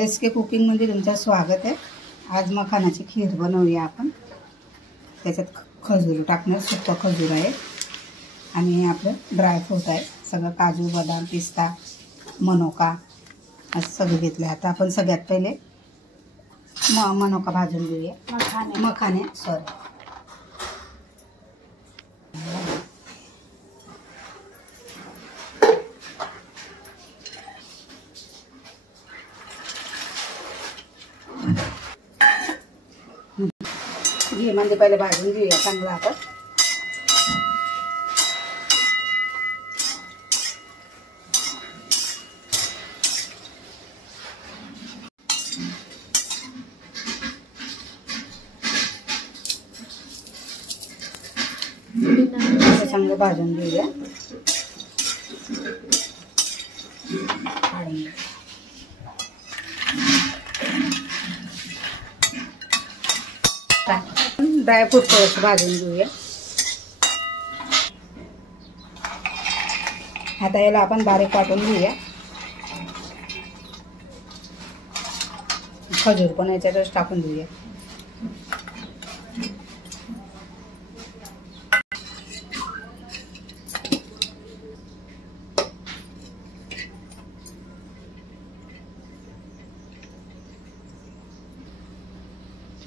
SK कुकिंगमध्ये तुमचं स्वागत आहे। आज मखानाची खीर बनवूया आपण। त्याच्यात खजूर टाकणार, सुक्का खजूर आहे आणि आपलं ड्रायफ्रूट आहे, सगळं काजू बदाम पिस्ता मनोका असं सगळं घेतलं। आता आपण सगळ्यात पहिले मनोका भाजून घेऊया। मखाने सॉरी घी मध्ये पहिले भाजून घेऊया चांगला आपण। चांगलं भाजून घेऊया। ड्रायफ्रूट थोडंसं भाजून घेऊया। आता याला आपण बारीक वाटून घेऊया। खजूर पण याच्यातच टाकून घेऊया।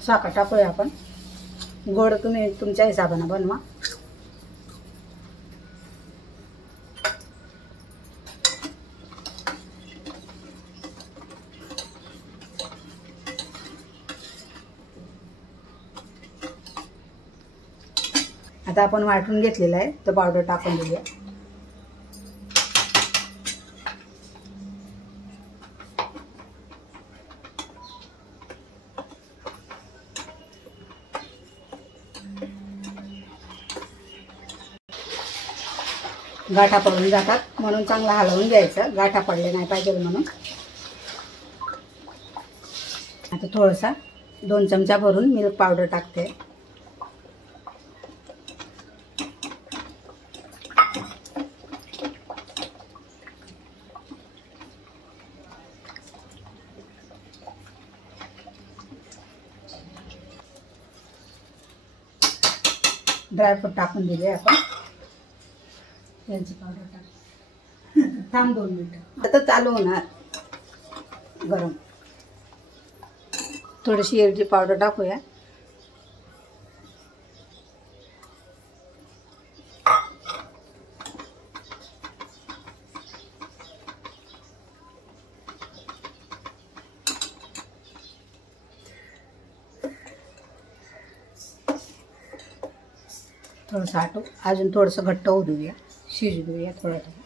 साखर टाकूया आपण। गोड तुम्ही तुमच्या हिशोबाने बनवा। आता आपण वाटून घेतलेला आहे तो पावडर टाकून देऊया। गाठा पडून जातात म्हणून चांगला हलवून घ्यायचं, गाठा पडले नाही पाहिजे म्हणून। आता थोडासा 2 चमचा भरून मिल्क पावडर टाकते। ड्रायफ्रूट टाकून दिले आपण। वेलची पावडर टाक, थांब 2 मिनिटं। आता चालू होणार गरम। थोडीशी वेलची पावडर टाकूया। थोडंसं आटू, अजून थोडंसं घट्ट होऊ देऊया, शिजू देऊया थोडं थोडं।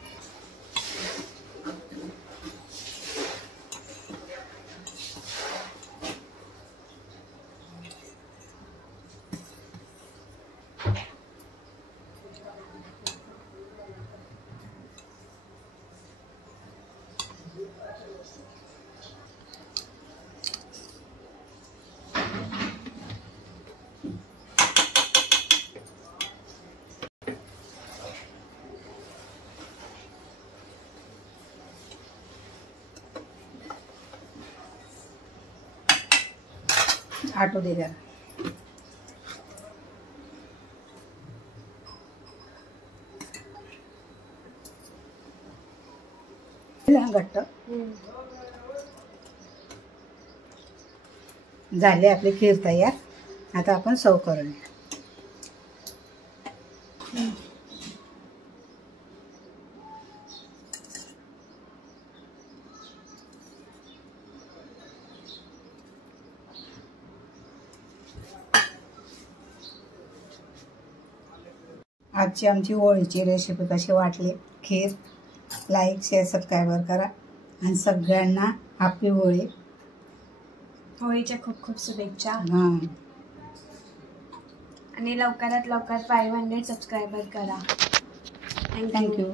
आटू दे जरा। घट्ट झाले आपली खीर तयार। आता आपण सर्व करूया। आजची आमची होळीची रेसिपी कशी वाटली, खीर लाईक शेअर सबस्क्राईब करा आणि सगळ्यांना हॅपी होळी। होळीच्या खूप खूप शुभेच्छा। आणि लवकरात लवकर 500 सबस्क्रायबर करा। थँक्यू।